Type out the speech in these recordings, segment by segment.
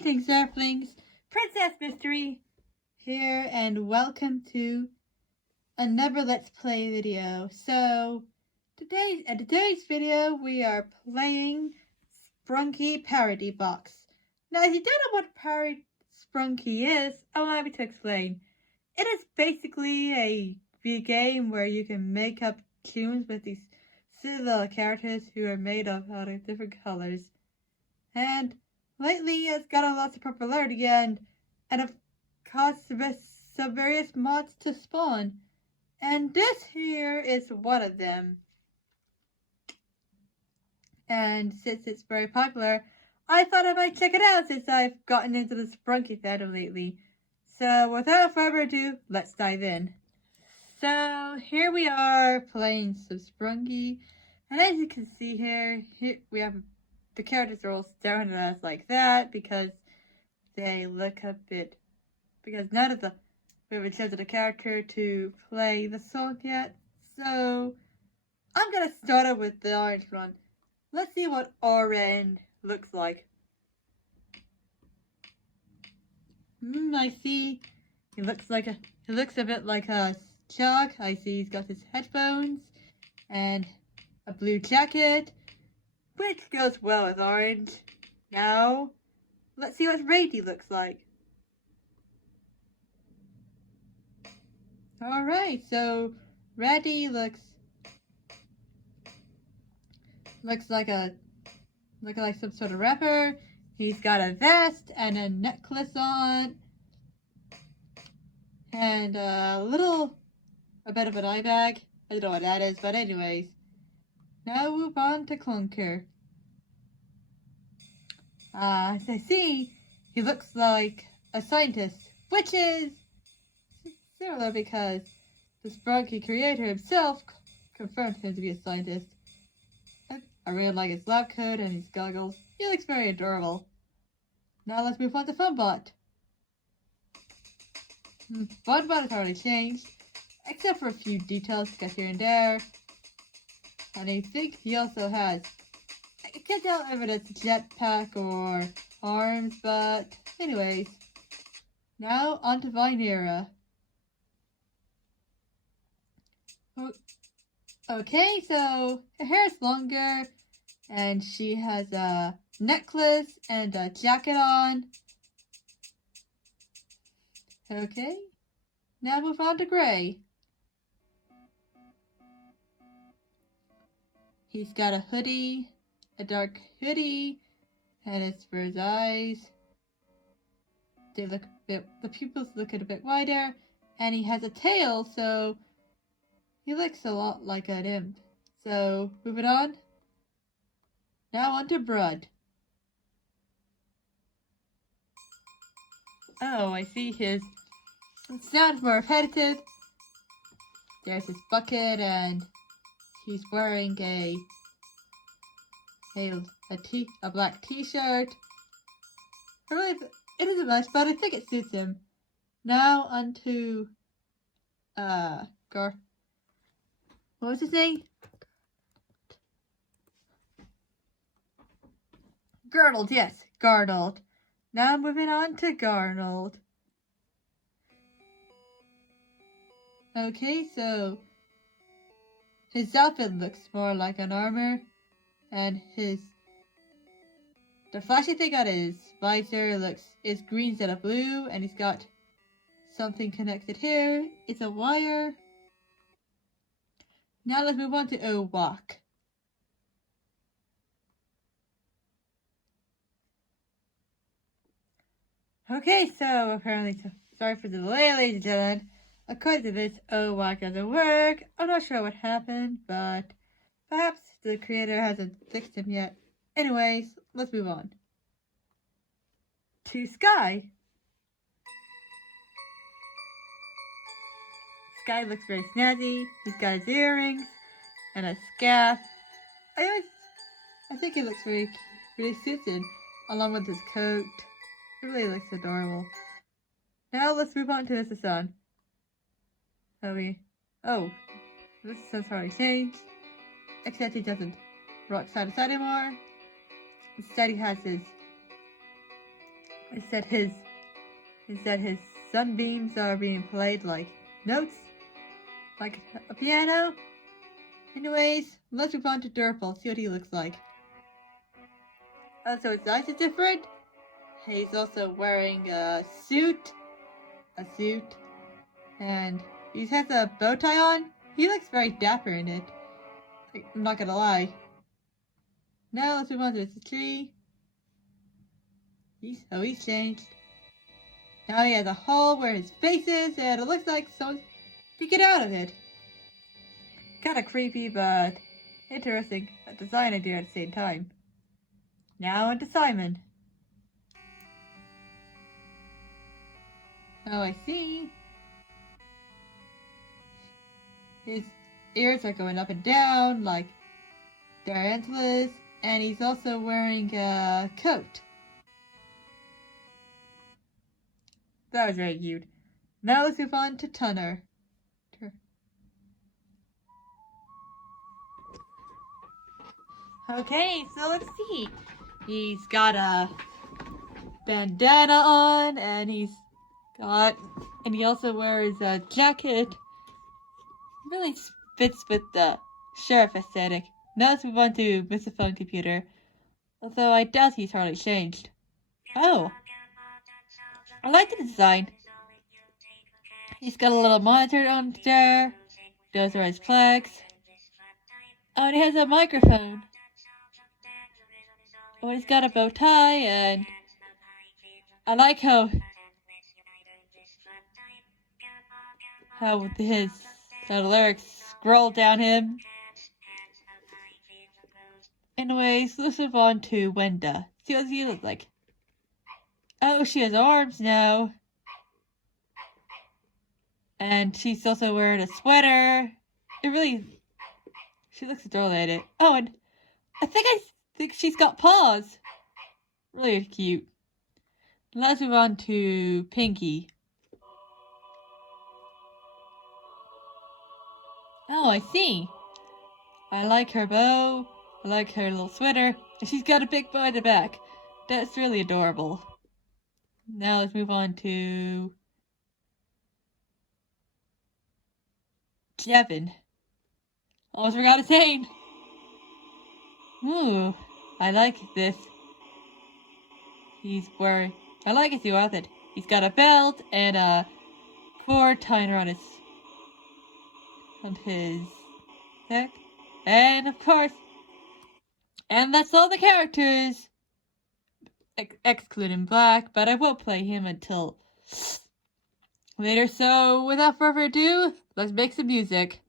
Greetings, Earthlings! Princess Mystery here, and welcome to another Let's Play video. So, today's video, we are playing Sprunki ParodyBox. Now, if you don't know what Sprunki is, allow me to explain. It is basically a game where you can make up tunes with these silly little characters who are made up out of different colors. And lately, it's gotten lots of popularity and have caused some various mods to spawn. And this here is one of them. And since it's very popular, I thought I might check it out since I've gotten into the Sprunki fandom lately. So without further ado, let's dive in. So here we are playing some Sprunki. And as you can see here we have the characters are all staring at us like that because they look a bit, because none of we haven't chosen a character to play the song yet. So I'm gonna start out with the orange one. Let's see what orange looks like. I see. He looks a bit like a Chuck. I see he's got his headphones and a blue jacket, which goes well with orange. Now, let's see what Rady looks like. Alright, so Rady looks like some sort of rapper. He's got a vest and a necklace on, and a bit of an eye bag. I don't know what that is, but anyways. Now move on to Clunker. As I see, he looks like a scientist, which is similar because the Sprunki creator himself confirmed him to be a scientist. I really like his lab coat and his goggles. He looks very adorable. Now let's move on to Funbot. Funbot has already changed, except for a few details got here and there. And I think he also has, I can't tell if it's a jetpack or arms, but anyways. Now on to Vinera. Okay, so her hair is longer, and she has a necklace and a jacket on. Okay, now move on to Gray. He's got a hoodie, a dark hoodie, and it's for his eyes. They look a bit, the pupils look a bit wider, and he has a tail, so he looks a lot like an imp. So, moving on. Now on to Brud. Oh, I see his sound more repetitive. There's his bucket, and he's wearing a black t-shirt. Really, it isn't much, but I think it suits him. Now on to what was his name? Garnold, yes, Garnold. Now moving on to Garnold. Okay, so his outfit looks more like an armor, and the flashy thing on his visor is green instead of blue, and he's got something connected here. It's a wire. Now let's move on to Owak. Okay, so apparently, sorry for the delay, ladies and gentlemen. According to this, Owak doesn't work. I'm not sure what happened, but perhaps the creator hasn't fixed him yet. Anyways, let's move on to Sky. Sky looks very snazzy. He's got his earrings and a scarf. I think he looks really suited, along with his coat. It really looks adorable. Now let's move on to Mr. Sun. This Sun's already changed, except he doesn't rock side to side anymore. Instead, he has his It said his sunbeams are being played like notes, like a piano. Anyways, let's move on to Durple, see what he looks like. So his eyes are different. He's also wearing a suit, and he has a bow tie on. He looks very dapper in it. I'm not gonna lie. Now let's move on to the tree. He's changed. Now he has a hole where his face is, and it looks like someone's peeking out of it. Kinda creepy, but interesting. A design idea at the same time. Now into Simon. Oh, I see. His ears are going up and down like tarantulas, and he's also wearing a coat. That was very cute. Now let's move on to Tunner. Okay, so let's see. He's got a bandana on, and he also wears a jacket. Really fits with the sheriff aesthetic. Now let's move on to Mr. Phone Computer. Although I doubt he's hardly changed. Oh, I like the design. He's got a little monitor on there. Those are his flags. Oh, and he has a microphone. Oh, he's got a bow tie, and I like how the lyrics scroll down him. Anyways, let's move on to Wenda. See what she looks like. Oh, she has arms now. And she's also wearing a sweater. She looks adorable at it. Oh, and I think she's got paws. Really cute. Let's move on to Pinky. Oh, I see. I like her bow. I like her little sweater. And she's got a big bow at the back. That's really adorable. Now let's move on to Kevin. Almost forgot his name. Ooh, I like this. I like his new outfit. He's got a belt and a cord tied around his neck. And of course, and that's all the characters, excluding Black, but I won't play him until later. So without further ado, let's make some music.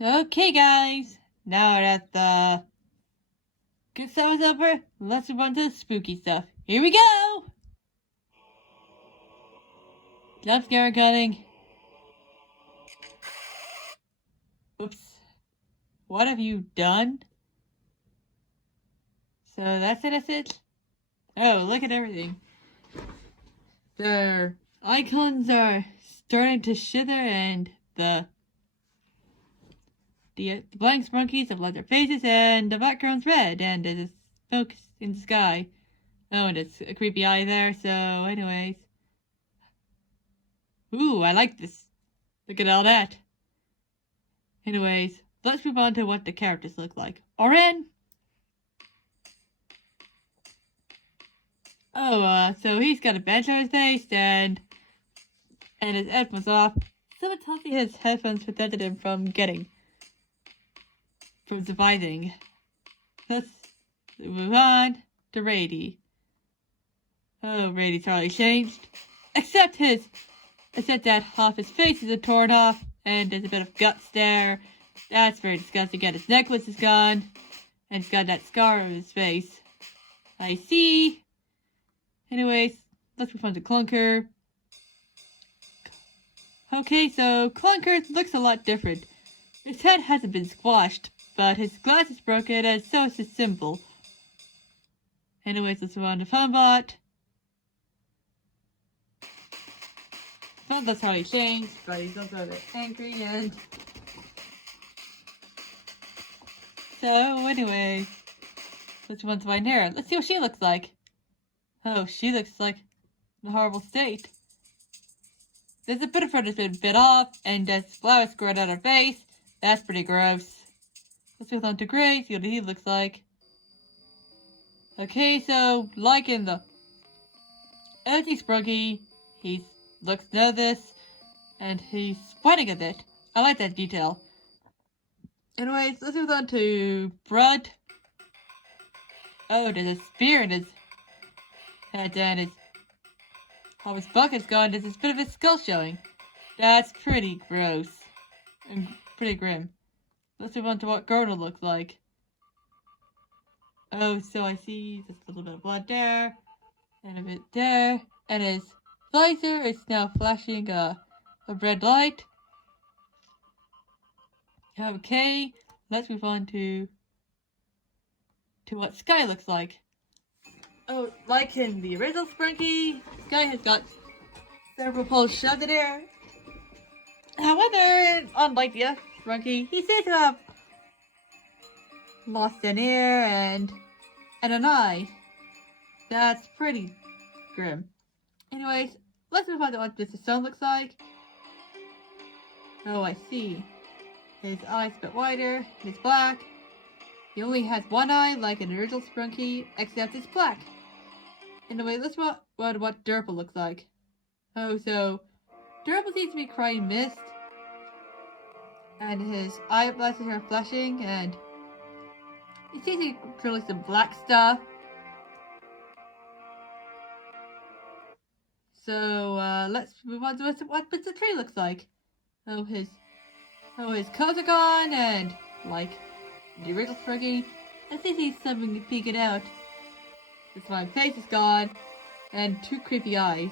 Okay, guys. Now that the good stuff is over, let's move on to the spooky stuff. Here we go! Jump scare cutting. Oops. What have you done? So that's it? Oh, look at everything. Their icons are starting to shither and the blank Sprunkies have left their faces and the background's red and there's smoke in the sky. Oh, and it's a creepy eye there, so anyways. Ooh, I like this. Look at all that. Anyways, let's move on to what the characters look like. Oren! Oh, so he's got a badge on his face and his headphones off. Someone told me his headphones prevented him from surviving. Let's move on to Rady. Oh, Rady's hardly changed. Except that half his face is torn off, and there's a bit of guts there. That's very disgusting. And his necklace is gone, and he's got that scar on his face. I see. Anyways, let's move on to Clunker. Okay, so Clunker looks a lot different. His head hasn't been squashed, but his glass is broken, and so is his symbol. Anyways, let's move on to Funbot. Funbot's hardly changed, but he's also a bit angry, and... So, anyways, let's move on to Vinera. Let's see what she looks like. Oh, she looks like in a horrible state. There's a bit of her that's been bit off, and there's flowers growing out her face. That's pretty gross. Let's move on to Gray, see what he looks like. Okay, so, like in the empty Sprunky, he looks nervous, and he's sweating a bit. I like that detail. Anyways, let's move on to Brud. Oh, there's a spear in his head, and all his bucket's gone. There's a bit of his skull showing. That's pretty gross and pretty grim. Let's move on to what Gordon looks like. Oh, so I see just a little bit of blood there, and a bit there, and his visor is now flashing a red light. Okay, let's move on to what Sky looks like. Oh, like in the original Sprunky, Sky has got several poles shoved in there. However, unlike the Sprunky, he seems to have lost an ear and an eye. That's pretty grim. Anyways, let's move on to what Mr. Stone looks like. Oh, I see. His eye's a bit wider, he's black. He only has one eye like an original Sprunky, except it's black. Anyway, let's watch what Durple looks like. Oh, so Durple seems to be crying mist, and his eyelashes are flashing, and he seems to be drilling some black stuff. So let's move on to what Mr. Tree looks like. Oh, his colors are gone, and like the original Sprunky, I think he's something peeking out. His fine face is gone, and two creepy eyes.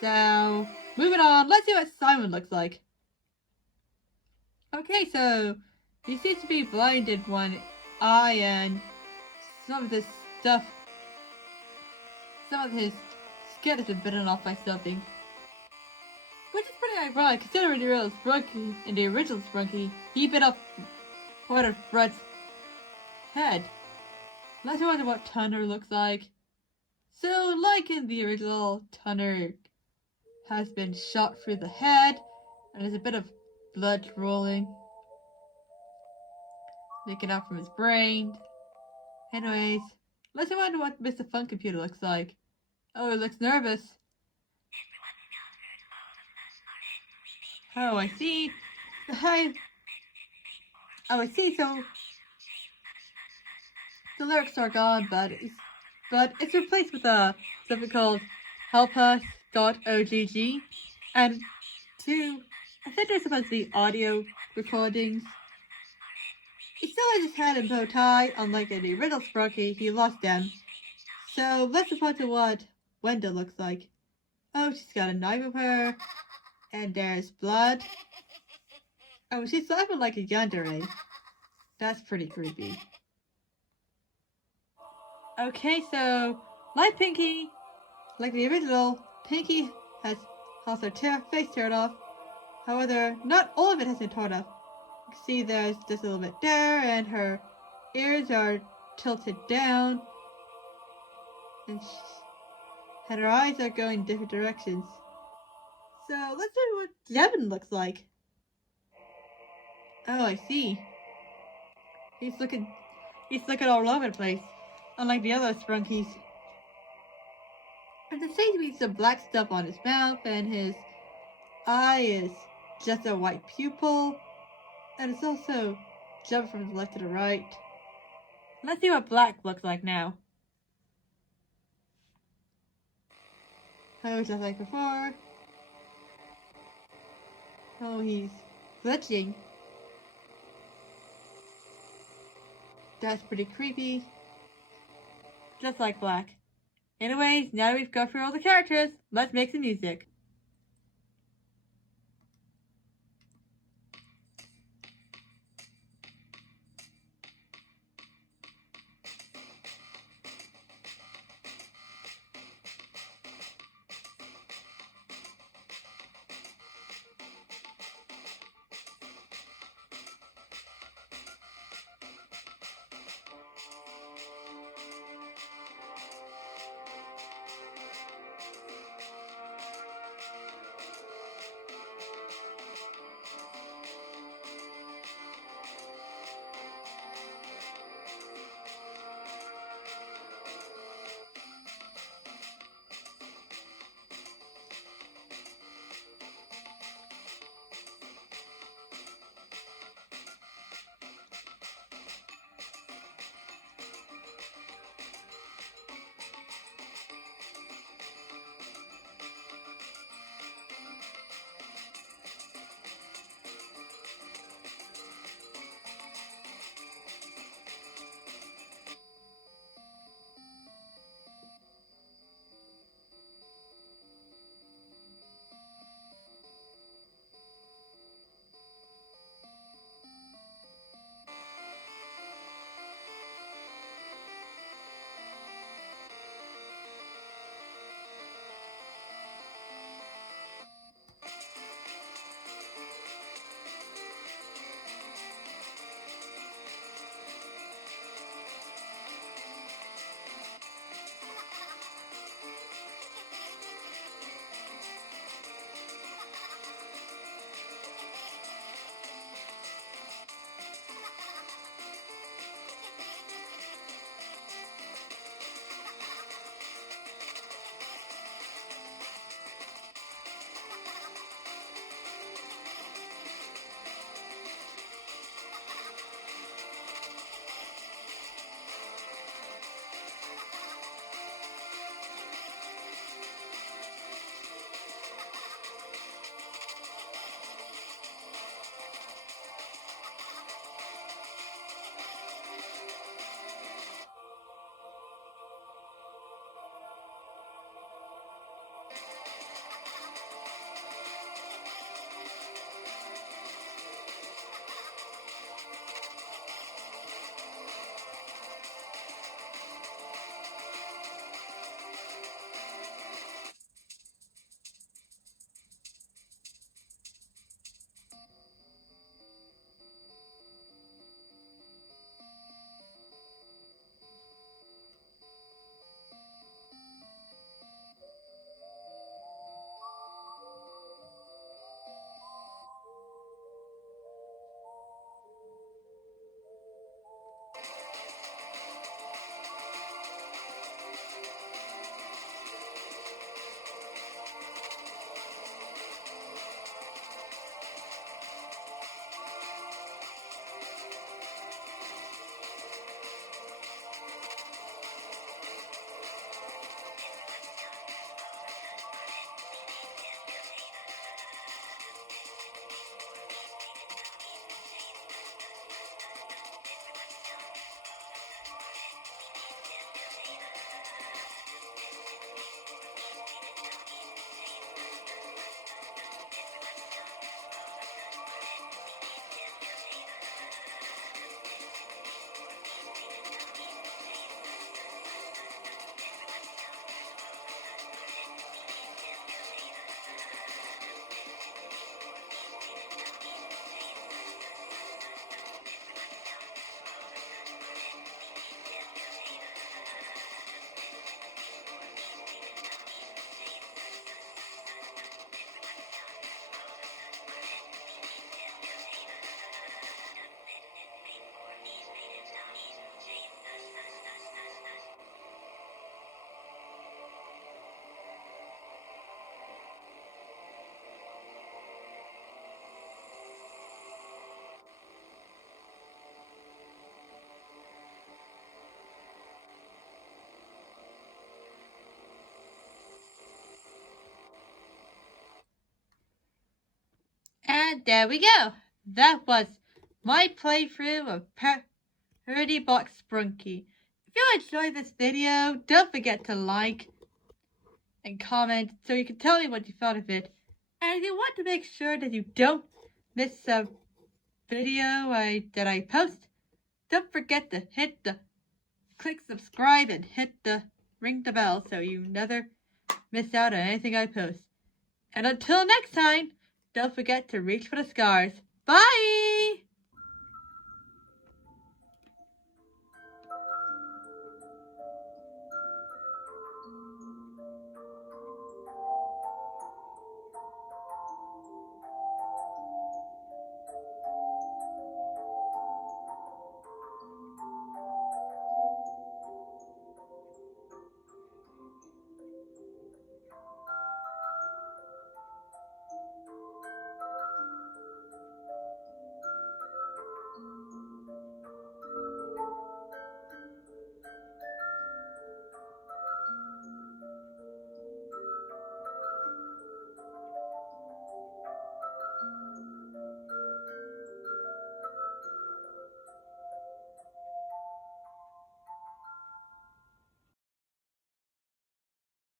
So, moving on, let's see what Simon looks like. Okay, so he seems to be blinded one eye, and some of his skin has been bitten off by something. Which is pretty ironic, considering in the original Sprunky, he bit off part of Fred's head. Let's wonder what Tunner looks like. So, like in the original, Tunner has been shot through the head, and there's a bit of blood rolling, leaking out from his brain. Anyways, let's wonder what Mr. Fun Computer looks like. Oh, he looks nervous. Oh, I see. Oh, I see. So the lyrics are gone, but it's replaced with something called helpus.ogg and I think they're supposed to be audio recordings. He still has his hat and bow tie, unlike in the original Sprunki, he lost them. So let's move on to what Wenda looks like. Oh, she's got a knife with her, and there's blood. Oh, she's laughing like a yandere. That's pretty creepy. Okay, so like Pinky, like the original, Pinky has her face teared off. However, not all of it has been torn off. You can see there's just a little bit there, and her ears are tilted down, and her eyes are going different directions. So let's see what Devin looks like. Oh, I see. He's looking all over the place, unlike the other Sprunkis. And there seems to be some black stuff on his mouth, and his eye is just a white pupil, and it's also jumped from the left to the right. Let's see what black looks like now. Oh, just like before. Oh, he's glitching. That's pretty creepy. Just like black. Anyways, now that we've gone through all the characters, let's make some music. there we go. That was my playthrough of ParodyBox Sprunki. If you enjoyed this video, don't forget to like and comment so you can tell me what you thought of it. And if you want to make sure that you don't miss a video that I post, don't forget to click subscribe and ring the bell so you never miss out on anything I post. And until next time, don't forget to reach for the scars. Bye!